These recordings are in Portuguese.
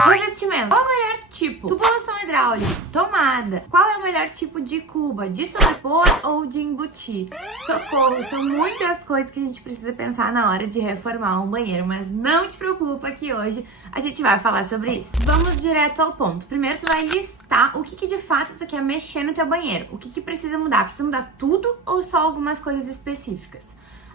Revestimento. Qual é o melhor tipo? Tubulação hidráulica. Tomada. Qual é o melhor tipo de cuba? De sobrepor ou de embutir? Socorro, são muitas coisas que a gente precisa pensar na hora de reformar um banheiro, mas não te preocupa que hoje a gente vai falar sobre isso. Vamos direto ao ponto. Primeiro tu vai listar o que de fato tu quer mexer no teu banheiro. O que precisa mudar? Precisa mudar tudo ou só algumas coisas específicas?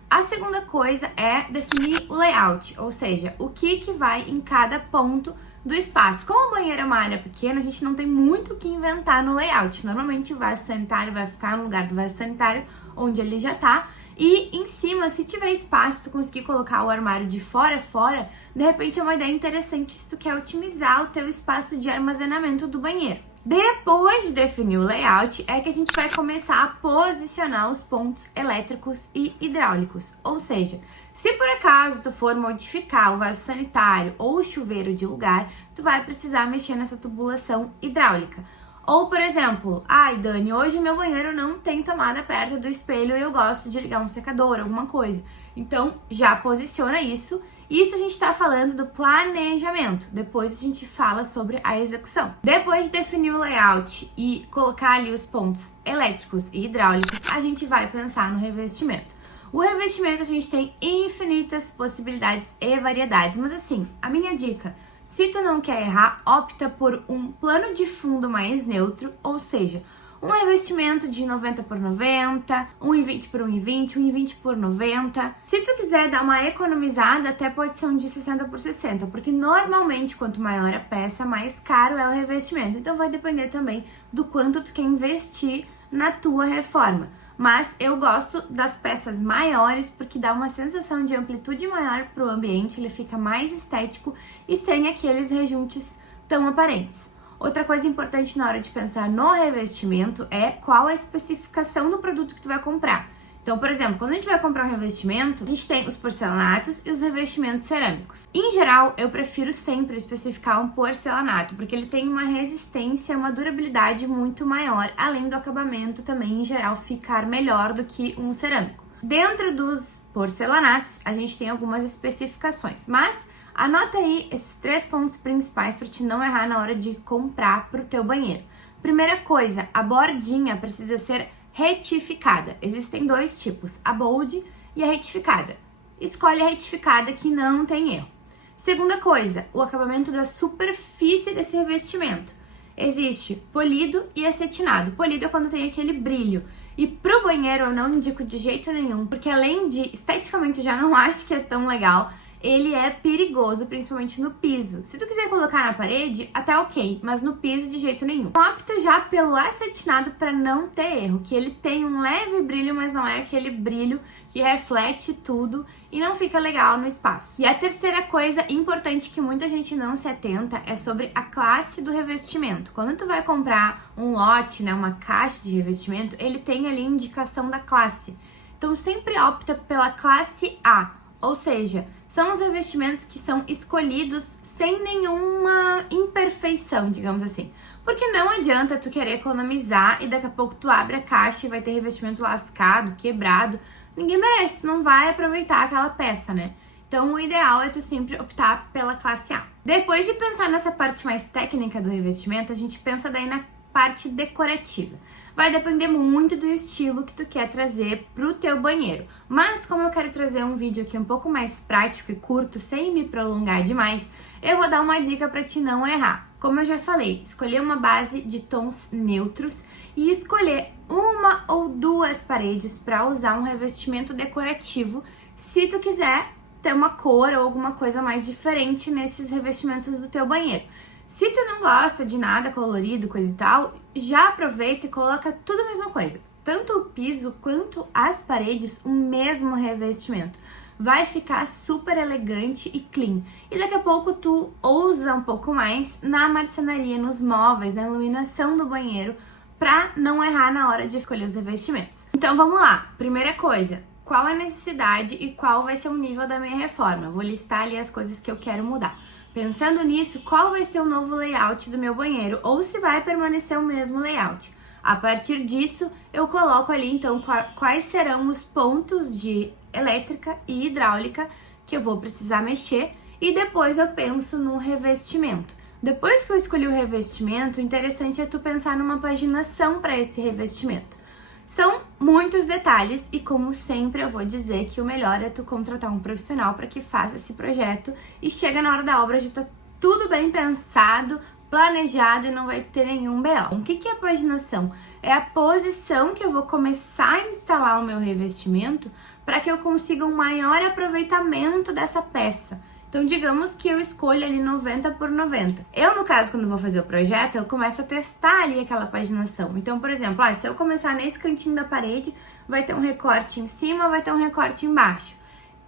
A segunda coisa é definir o layout, ou seja, o que vai em cada ponto do espaço. Como o banheiro é uma área pequena, a gente não tem muito o que inventar no layout. Normalmente o vaso sanitário vai ficar no lugar do vaso sanitário, onde ele já tá. E em cima, se tiver espaço, tu conseguir colocar o armário de fora a fora, de repente é uma ideia interessante se tu quer otimizar o teu espaço de armazenamento do banheiro. Depois de definir o layout, é que a gente vai começar a posicionar os pontos elétricos e hidráulicos. Ou seja, se por acaso tu for modificar o vaso sanitário ou o chuveiro de lugar, tu vai precisar mexer nessa tubulação hidráulica. Ou, por exemplo, ai Dani, hoje meu banheiro não tem tomada perto do espelho e eu gosto de ligar um secador, alguma coisa. Então, já posiciona isso. Isso a gente tá falando do planejamento. Depois a gente fala sobre a execução. Depois de definir o layout e colocar ali os pontos elétricos e hidráulicos, a gente vai pensar no revestimento. O revestimento a gente tem infinitas possibilidades e variedades, mas assim, a minha dica, se tu não quer errar, opta por um plano de fundo mais neutro, ou seja, um revestimento de 90 por 90, 1,20 por 1,20, 1,20 por 90. Se tu quiser dar uma economizada, até pode ser um de 60 por 60, porque normalmente quanto maior a peça, mais caro é o revestimento. Então vai depender também do quanto tu quer investir na tua reforma. Mas eu gosto das peças maiores porque dá uma sensação de amplitude maior para o ambiente, ele fica mais estético e sem aqueles rejuntes tão aparentes. Outra coisa importante na hora de pensar no revestimento é qual a especificação do produto que tu vai comprar. Então, por exemplo, quando a gente vai comprar um revestimento, a gente tem os porcelanatos e os revestimentos cerâmicos. Em geral, eu prefiro sempre especificar um porcelanato, porque ele tem uma resistência, uma durabilidade muito maior, além do acabamento também, em geral, ficar melhor do que um cerâmico. Dentro dos porcelanatos, a gente tem algumas especificações, mas anota aí esses 3 pontos principais para te não errar na hora de comprar para o teu banheiro. Primeira coisa, a bordinha precisa ser retificada. Existem 2 tipos, a bold e a retificada. Escolhe a retificada que não tem erro. Segunda coisa, o acabamento da superfície desse revestimento. Existe polido e acetinado. Polido é quando tem aquele brilho. E pro banheiro eu não indico de jeito nenhum, porque além de esteticamente eu já não acho que é tão legal, ele é perigoso, principalmente no piso. Se tu quiser colocar na parede, até ok, mas no piso de jeito nenhum. Opta já pelo acetinado para não ter erro, que ele tem um leve brilho, mas não é aquele brilho que reflete tudo e não fica legal no espaço. E a terceira coisa importante que muita gente não se atenta é sobre a classe do revestimento. Quando tu vai comprar um lote, né, uma caixa de revestimento, ele tem ali a indicação da classe. Então sempre opta pela classe A, ou seja, são os revestimentos que são escolhidos sem nenhuma imperfeição, digamos assim. Porque não adianta tu querer economizar e daqui a pouco tu abre a caixa e vai ter revestimento lascado, quebrado. Ninguém merece, tu não vai aproveitar aquela peça, né? Então o ideal é tu sempre optar pela classe A. Depois de pensar nessa parte mais técnica do revestimento, a gente pensa daí na parte decorativa. Vai depender muito do estilo que tu quer trazer pro teu banheiro. Mas como eu quero trazer um vídeo aqui um pouco mais prático e curto, sem me prolongar demais, eu vou dar uma dica para te não errar. Como eu já falei, escolher uma base de tons neutros e escolher 1 ou 2 paredes para usar um revestimento decorativo, se tu quiser ter uma cor ou alguma coisa mais diferente nesses revestimentos do teu banheiro. Se tu não gosta de nada colorido, coisa e tal, já aproveita e coloca tudo a mesma coisa. Tanto o piso quanto as paredes, o mesmo revestimento. Vai ficar super elegante e clean. E daqui a pouco tu ousa um pouco mais na marcenaria, nos móveis, na iluminação do banheiro, pra não errar na hora de escolher os revestimentos. Então vamos lá. Primeira coisa, qual é a necessidade e qual vai ser o nível da minha reforma? Eu vou listar ali as coisas que eu quero mudar. Pensando nisso, qual vai ser o novo layout do meu banheiro ou se vai permanecer o mesmo layout. A partir disso, eu coloco ali então quais serão os pontos de elétrica e hidráulica que eu vou precisar mexer e depois eu penso no revestimento. Depois que eu escolhi o revestimento, o interessante é tu pensar numa paginação para esse revestimento. São muitos detalhes e, como sempre, eu vou dizer que o melhor é tu contratar um profissional para que faça esse projeto e chega na hora da obra já tá tudo bem pensado, planejado e não vai ter nenhum BO. O que é a paginação? É a posição que eu vou começar a instalar o meu revestimento para que eu consiga um maior aproveitamento dessa peça. Então, digamos que eu escolho ali 90 por 90. Eu, no caso, quando vou fazer o projeto, eu começo a testar ali aquela paginação. Então, por exemplo, se eu começar nesse cantinho da parede, vai ter um recorte em cima, vai ter um recorte embaixo.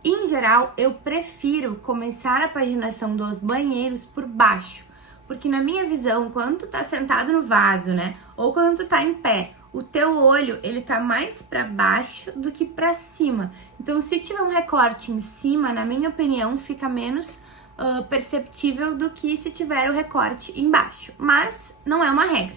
Em geral, eu prefiro começar a paginação dos banheiros por baixo. Porque na minha visão, quando tu tá sentado no vaso, né? Ou quando tu tá em pé, o teu olho, ele tá mais para baixo do que para cima. Então, se tiver um recorte em cima, na minha opinião, fica menos perceptível do que se tiver o recorte embaixo. Mas não é uma regra,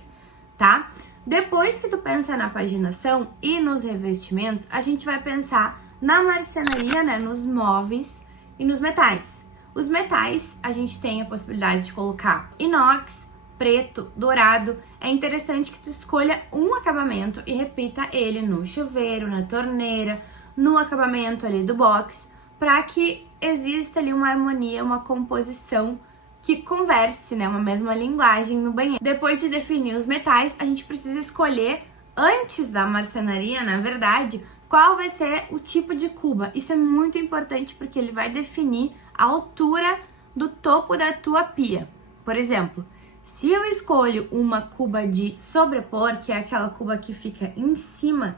tá? Depois que tu pensa na paginação e nos revestimentos, a gente vai pensar na marcenaria, né? Nos móveis e nos metais. Os metais, a gente tem a possibilidade de colocar inox, preto, dourado. É interessante que tu escolha um acabamento e repita ele no chuveiro, na torneira, no acabamento ali do box, para que exista ali uma harmonia, uma composição que converse, né, uma mesma linguagem no banheiro. Depois de definir os metais, a gente precisa escolher, antes da marcenaria, na verdade, qual vai ser o tipo de cuba. Isso é muito importante porque ele vai definir a altura do topo da tua pia. Por exemplo, se eu escolho uma cuba de sobrepor, que é aquela cuba que fica em cima,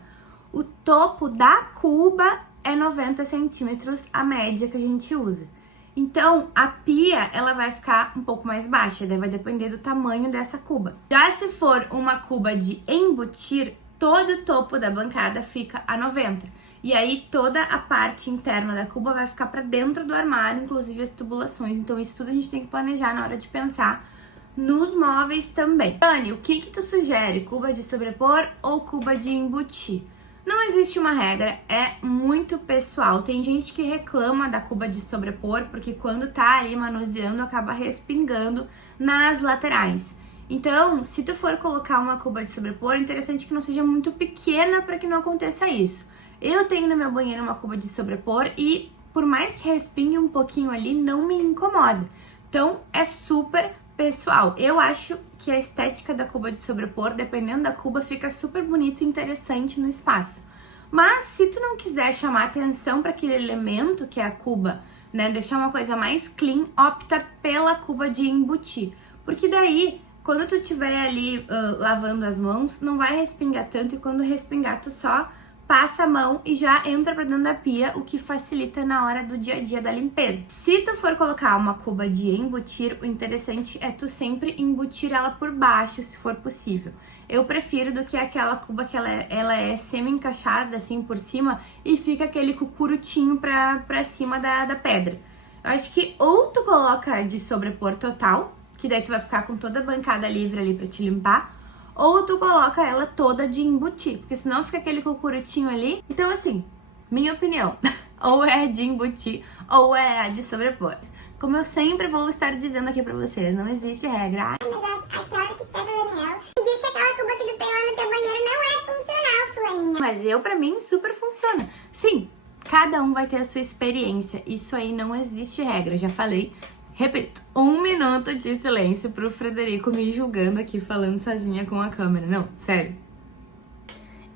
o topo da cuba é 90 centímetros, a média que a gente usa. Então, a pia, ela vai ficar um pouco mais baixa, daí vai depender do tamanho dessa cuba. Já se for uma cuba de embutir, todo o topo da bancada fica a 90. E aí, toda a parte interna da cuba vai ficar para dentro do armário, inclusive as tubulações. Então, isso tudo a gente tem que planejar na hora de pensar nos móveis também. Dani, o que tu sugere? Cuba de sobrepor ou cuba de embutir? Não existe uma regra, é muito pessoal. Tem gente que reclama da cuba de sobrepor porque quando tá ali manuseando acaba respingando nas laterais. Então, se tu for colocar uma cuba de sobrepor, é interessante que não seja muito pequena para que não aconteça isso. Eu tenho no meu banheiro uma cuba de sobrepor e por mais que respingue um pouquinho ali, não me incomoda. Então, é super pessoal. Eu acho que a estética da cuba de sobrepor, dependendo da cuba, fica super bonito e interessante no espaço. Mas se tu não quiser chamar atenção para aquele elemento que é a cuba, né, deixar uma coisa mais clean, opta pela cuba de embutir. Porque daí, quando tu estiver ali lavando as mãos, não vai respingar tanto e quando respingar, tu só passa a mão e já entra pra dentro da pia, o que facilita na hora do dia a dia da limpeza. Se tu for colocar uma cuba de embutir, o interessante é tu sempre embutir ela por baixo, se for possível. Eu prefiro do que aquela cuba que ela é semi-encaixada assim por cima e fica aquele cucurutinho pra cima da pedra. Eu acho que ou tu coloca de sobrepor total, que daí tu vai ficar com toda a bancada livre ali pra te limpar, ou tu coloca ela toda de embutir, porque senão fica aquele cucurutinho ali. Então, assim, minha opinião, ou é a de embutir, ou é a de sobrepor. Como eu sempre vou estar dizendo aqui pra vocês, não existe regra. Mas aquela que pega o Daniel e disse que aquela cuba que tu tem lá no teu banheiro não é funcional, fulaninha. Mas pra mim, super funciona. Sim, cada um vai ter a sua experiência, isso aí não existe regra, já falei. Repito, 1 minuto de silêncio pro Frederico me julgando aqui, falando sozinha com a câmera. Não, sério.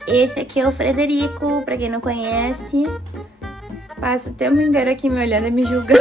Esse aqui é o Frederico, pra quem não conhece. Passa o tempo inteiro aqui me olhando e me julgando.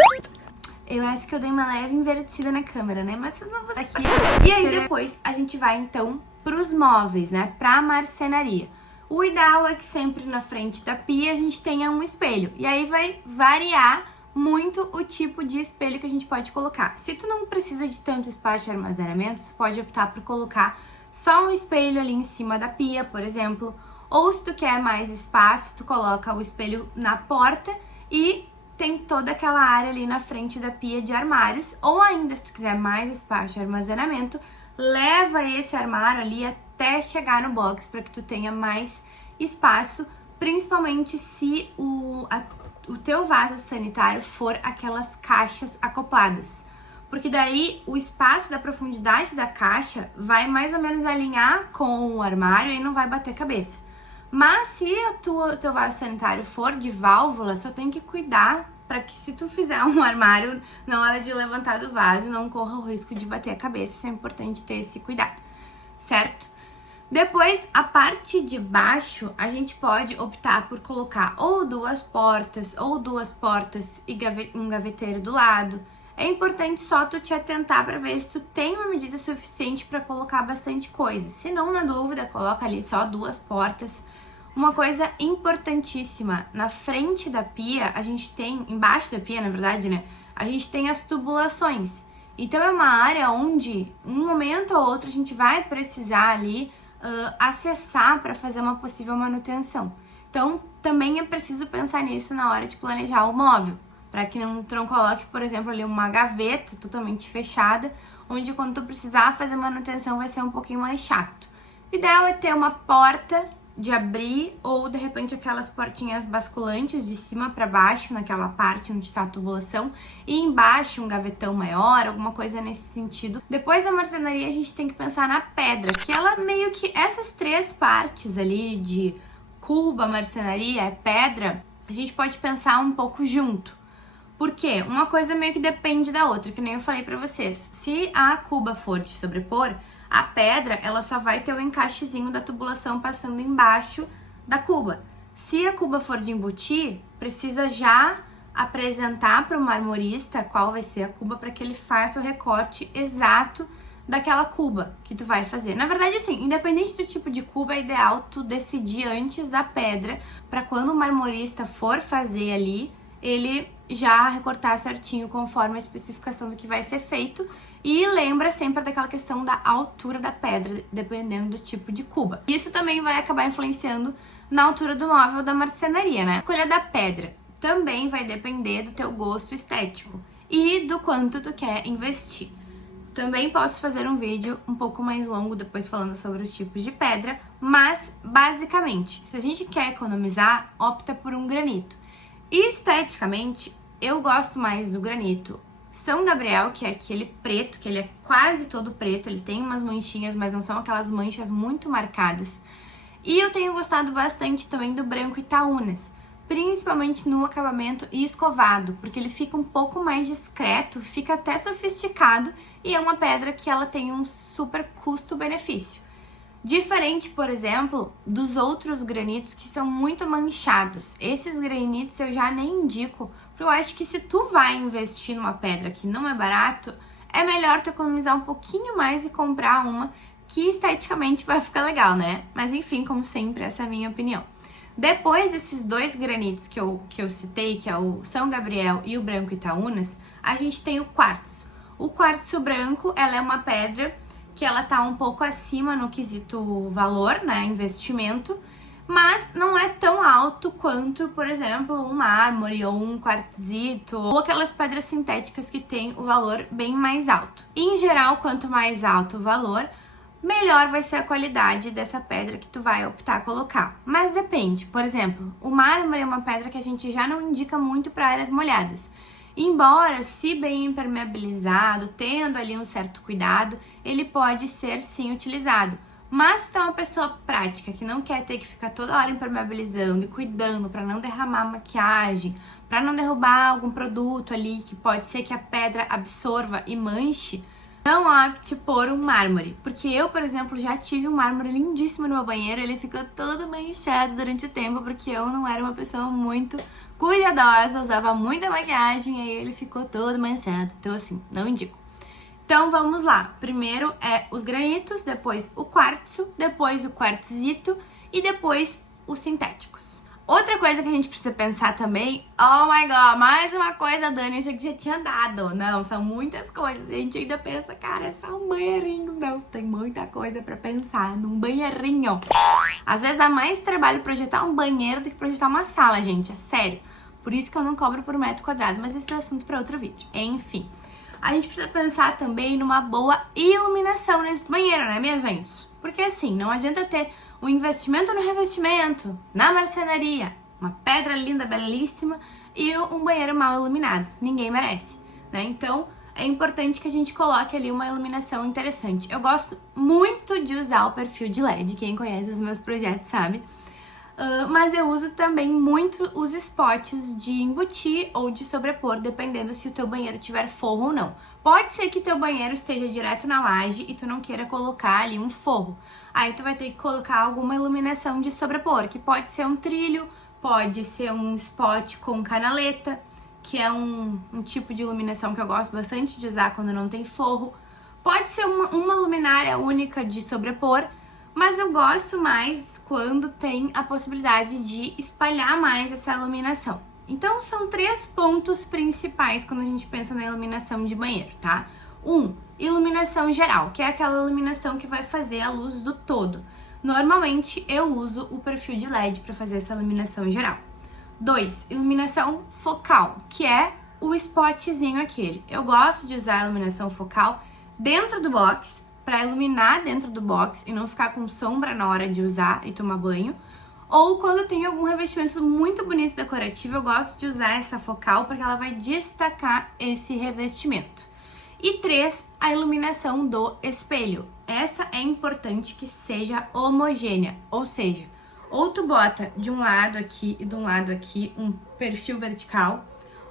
Eu acho que eu dei uma leve invertida na câmera, né? Mas vocês não vão aqui. E aí depois a gente vai, então, pros móveis, né? Pra marcenaria. O ideal é que sempre na frente da pia a gente tenha um espelho. E aí vai variar muito o tipo de espelho que a gente pode colocar. Se tu não precisa de tanto espaço de armazenamento, tu pode optar por colocar só um espelho ali em cima da pia, por exemplo. Ou se tu quer mais espaço, tu coloca o espelho na porta e tem toda aquela área ali na frente da pia de armários. Ou ainda, se tu quiser mais espaço de armazenamento, leva esse armário ali até chegar no box para que tu tenha mais espaço, principalmente se o teu vaso sanitário for aquelas caixas acopladas. porque daí o espaço da profundidade da caixa vai mais ou menos alinhar com o armário e não vai bater cabeça. Mas se o teu vaso sanitário for de válvula, só tem que cuidar para que se tu fizer um armário na hora de levantar do vaso, não corra o risco de bater a cabeça. Isso é importante ter esse cuidado, certo? Depois, a parte de baixo, a gente pode optar por colocar ou duas portas e um gaveteiro do lado. É importante só tu te atentar para ver se tu tem uma medida suficiente para colocar bastante coisa. Se não, na dúvida, coloca ali só 2 portas. Uma coisa importantíssima, na frente da pia, a gente tem, embaixo da pia, na verdade, né? A gente tem as tubulações. Então, é uma área onde, um momento ou outro, a gente vai precisar ali acessar para fazer uma possível manutenção. Então, também é preciso pensar nisso na hora de planejar o móvel, para que tu não coloque, por exemplo, ali uma gaveta totalmente fechada, onde quando tu precisar fazer manutenção vai ser um pouquinho mais chato. O ideal é ter uma porta de abrir ou, de repente, aquelas portinhas basculantes de cima para baixo, naquela parte onde está a tubulação, e embaixo um gavetão maior, alguma coisa nesse sentido. Depois da marcenaria, a gente tem que pensar na pedra, que ela meio que, essas 3 partes ali de cuba, marcenaria, pedra, a gente pode pensar um pouco junto. Por quê? Uma coisa meio que depende da outra, que nem eu falei pra vocês. Se a cuba for de sobrepor, a pedra, ela só vai ter o encaixezinho da tubulação passando embaixo da cuba. Se a cuba for de embutir, precisa já apresentar para o marmorista qual vai ser a cuba para que ele faça o recorte exato daquela cuba que tu vai fazer. Na verdade, assim, independente do tipo de cuba, é ideal tu decidir antes da pedra, para quando o marmorista for fazer ali, ele já recortar certinho conforme a especificação do que vai ser feito. E lembra sempre daquela questão da altura da pedra, dependendo do tipo de cuba. Isso também vai acabar influenciando na altura do móvel da marcenaria, né? A escolha da pedra também vai depender do teu gosto estético e do quanto tu quer investir. Também posso fazer um vídeo um pouco mais longo depois falando sobre os tipos de pedra, mas basicamente, se a gente quer economizar, opta por um granito. E esteticamente, eu gosto mais do granito São Gabriel, que é aquele preto, que ele é quase todo preto, ele tem umas manchinhas, mas não são aquelas manchas muito marcadas. E eu tenho gostado bastante também do branco Itaúnas, principalmente no acabamento e escovado, porque ele fica um pouco mais discreto, fica até sofisticado e é uma pedra que ela tem um super custo-benefício. Diferente, por exemplo, dos outros granitos que são muito manchados. Esses granitos eu já nem indico, porque eu acho que se tu vai investir numa pedra que não é barato, é melhor tu economizar um pouquinho mais e comprar uma que esteticamente vai ficar legal, né? Mas enfim, como sempre, essa é a minha opinião. Depois desses 2 granitos que eu citei, que é o São Gabriel e o branco Itaúnas, a gente tem o quartzo. O quartzo branco, ela é uma pedra que ela tá um pouco acima no quesito valor, né, investimento, mas não é tão alto quanto, por exemplo, um mármore ou um quartzito, ou aquelas pedras sintéticas que tem o valor bem mais alto. Em geral, quanto mais alto o valor, melhor vai ser a qualidade dessa pedra que tu vai optar a colocar. Mas depende, por exemplo, o mármore é uma pedra que a gente já não indica muito para áreas molhadas. Embora, se bem impermeabilizado, tendo ali um certo cuidado, ele pode ser sim utilizado. Mas se tu é uma pessoa prática que não quer ter que ficar toda hora impermeabilizando e cuidando para não derramar maquiagem, para não derrubar algum produto ali que pode ser que a pedra absorva e manche, não opte por um mármore. Porque eu, por exemplo, já tive um mármore lindíssimo no meu banheiro, ele ficou todo manchado durante o tempo porque eu não era uma pessoa muito cuidadosa, usava muita maquiagem e aí ele ficou todo manchado. Então assim, não indico. Então vamos lá. Primeiro é os granitos, depois o quartzo, depois o quartzito e depois os sintéticos. Outra coisa que a gente precisa pensar também, oh my god, mais uma coisa, Dani, eu achei que já tinha dado. Não, são muitas coisas. E a gente ainda pensa, cara, é só um banheirinho. Não, tem muita coisa pra pensar num banheirinho. Às vezes dá mais trabalho projetar um banheiro do que projetar uma sala, gente, é sério. Por isso que eu não cobro por metro quadrado, mas isso é assunto pra outro vídeo. Enfim, a gente precisa pensar também numa boa iluminação nesse banheiro, né, minha gente? Porque assim, não adianta ter o investimento no revestimento, na marcenaria, uma pedra linda, belíssima e um banheiro mal iluminado. Ninguém merece, né? Então, é importante que a gente coloque ali uma iluminação interessante. Eu gosto muito de usar o perfil de LED, quem conhece os meus projetos sabe. Mas eu uso também muito os spots de embutir ou de sobrepor, dependendo se o teu banheiro tiver forro ou não. Pode ser que teu banheiro esteja direto na laje e tu não queira colocar ali um forro. Aí tu vai ter que colocar alguma iluminação de sobrepor, que pode ser um trilho, pode ser um spot com canaleta, que é um tipo de iluminação que eu gosto bastante de usar quando não tem forro. Pode ser uma luminária única de sobrepor, mas eu gosto mais quando tem a possibilidade de espalhar mais essa iluminação. Então, são 3 pontos principais quando a gente pensa na iluminação de banheiro, tá? 1, iluminação geral, que é aquela iluminação que vai fazer a luz do todo. Normalmente, eu uso o perfil de LED para fazer essa iluminação geral. 2, iluminação focal, que é o spotzinho aquele. Eu gosto de usar a iluminação focal dentro do box, para iluminar dentro do box e não ficar com sombra na hora de usar e tomar banho. Ou quando tem algum revestimento muito bonito e decorativo, eu gosto de usar essa focal porque ela vai destacar esse revestimento. E 3, a iluminação do espelho. Essa é importante que seja homogênea, ou seja, ou tu bota de um lado aqui e de um lado aqui um perfil vertical,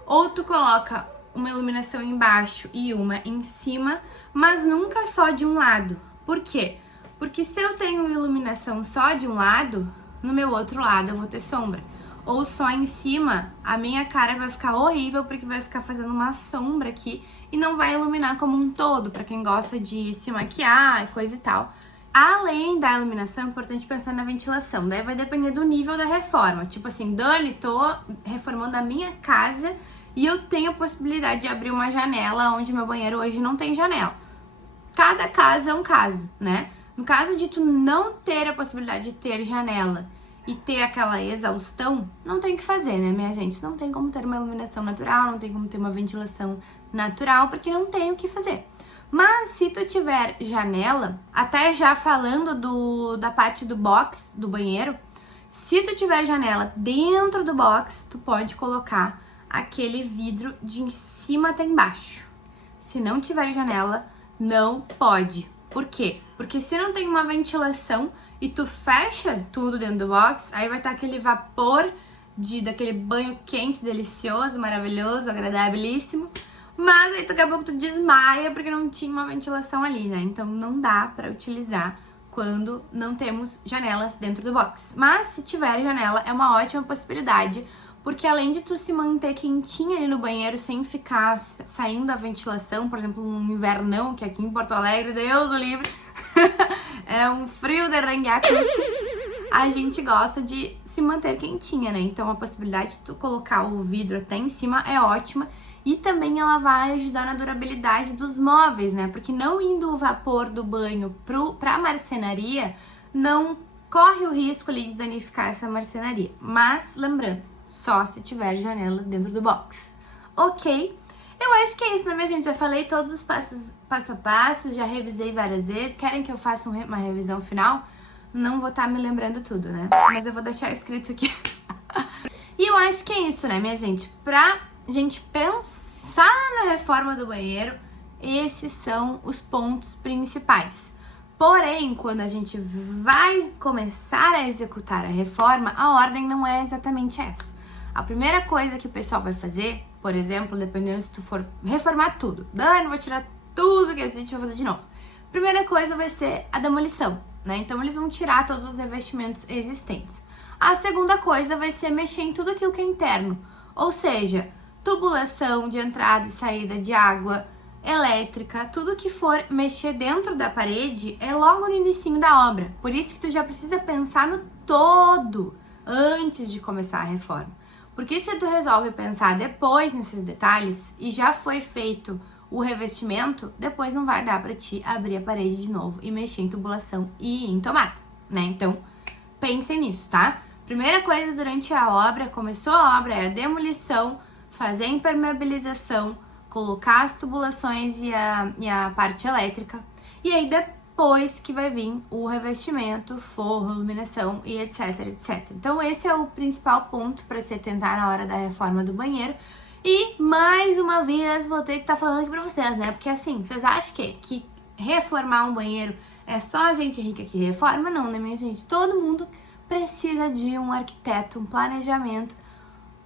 ou tu coloca uma iluminação embaixo e uma em cima, mas nunca só de um lado. Por quê? Porque se eu tenho iluminação só de um lado, no meu outro lado eu vou ter sombra. Ou só em cima, a minha cara vai ficar horrível porque vai ficar fazendo uma sombra aqui e não vai iluminar como um todo, pra quem gosta de se maquiar e coisa e tal. Além da iluminação, é importante pensar na ventilação. Daí vai depender do nível da reforma. Tipo assim, Dani, tô reformando a minha casa e eu tenho a possibilidade de abrir uma janela onde meu banheiro hoje não tem janela. Cada caso é um caso, né? No caso de tu não ter a possibilidade de ter janela e ter aquela exaustão, não tem o que fazer, né, minha gente? Não tem como ter uma iluminação natural, não tem como ter uma ventilação natural, porque não tem o que fazer. Mas se tu tiver janela, até já falando da parte do box do banheiro, se tu tiver janela dentro do box, tu pode colocar aquele vidro de cima até embaixo. Se não tiver janela, não pode. Por quê? Porque se não tem uma ventilação e tu fecha tudo dentro do box, aí vai estar aquele vapor daquele banho quente, delicioso, maravilhoso, agradabilíssimo. Mas aí daqui a pouco tu desmaia porque não tinha uma ventilação ali, né? Então não dá pra utilizar quando não temos janelas dentro do box. Mas se tiver janela, é uma ótima possibilidade, porque além de tu se manter quentinha ali no banheiro sem ficar saindo a ventilação, por exemplo, num invernão, que aqui em Porto Alegre, Deus o livre, é um frio de arranhar crusco, a gente gosta de se manter quentinha, né? Então a possibilidade de tu colocar o vidro até em cima é ótima. E também ela vai ajudar na durabilidade dos móveis, né? Porque não indo o vapor do banho pra marcenaria, não corre o risco ali de danificar essa marcenaria. Mas, lembrando, só se tiver janela dentro do box. Ok? Eu acho que é isso, né, minha gente? Já falei todos os passos, passo a passo, já revisei várias vezes. Querem que eu faça uma revisão final? Não vou estar me lembrando tudo, né? Mas eu vou deixar escrito aqui. E eu acho que é isso, né, minha gente? Pra gente pensar na reforma do banheiro, esses são os pontos principais. Porém, quando a gente vai começar a executar a reforma, a ordem não é exatamente essa. A primeira coisa que o pessoal vai fazer, por exemplo, dependendo se tu for reformar tudo. Dani, vou tirar tudo que existe e vou fazer de novo. Primeira coisa vai ser a demolição, né? Então eles vão tirar todos os revestimentos existentes. A segunda coisa vai ser mexer em tudo aquilo que é interno, ou seja, tubulação de entrada e saída de água, elétrica, tudo que for mexer dentro da parede é logo no inicinho da obra. Por isso que tu já precisa pensar no todo antes de começar a reforma. Porque se tu resolve pensar depois nesses detalhes e já foi feito o revestimento, depois não vai dar pra ti abrir a parede de novo e mexer em tubulação e em tomada, né? Então, pensem nisso, tá? Primeira coisa durante a obra, começou a obra, é a demolição, fazer a impermeabilização, colocar as tubulações e a parte elétrica. E aí depois que vai vir o revestimento, forro, iluminação e etc, etc. Então esse é o principal ponto para se atentar na hora da reforma do banheiro. E mais uma vez vou ter que estar falando aqui pra vocês, né? Porque assim, vocês acham que reformar um banheiro é só a gente rica que reforma? Não, né, minha gente? Todo mundo precisa de um arquiteto, um planejamento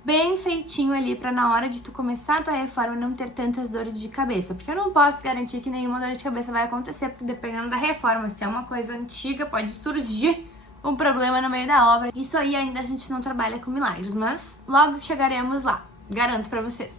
bem feitinho ali pra na hora de tu começar a tua reforma não ter tantas dores de cabeça. Porque eu não posso garantir que nenhuma dor de cabeça vai acontecer, porque dependendo da reforma, se é uma coisa antiga, pode surgir um problema no meio da obra. Isso aí ainda a gente não trabalha com milagres, mas logo chegaremos lá, garanto pra vocês.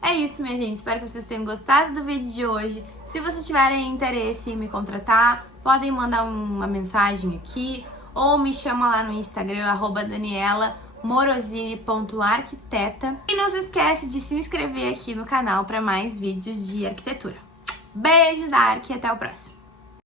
É isso, minha gente, espero que vocês tenham gostado do vídeo de hoje. Se vocês tiverem interesse em me contratar, podem mandar uma mensagem aqui ou me chama lá no Instagram, @daniela_morosini.arquiteta. E não se esquece de se inscrever aqui no canal para mais vídeos de arquitetura. Beijos da Arqui e até o próximo!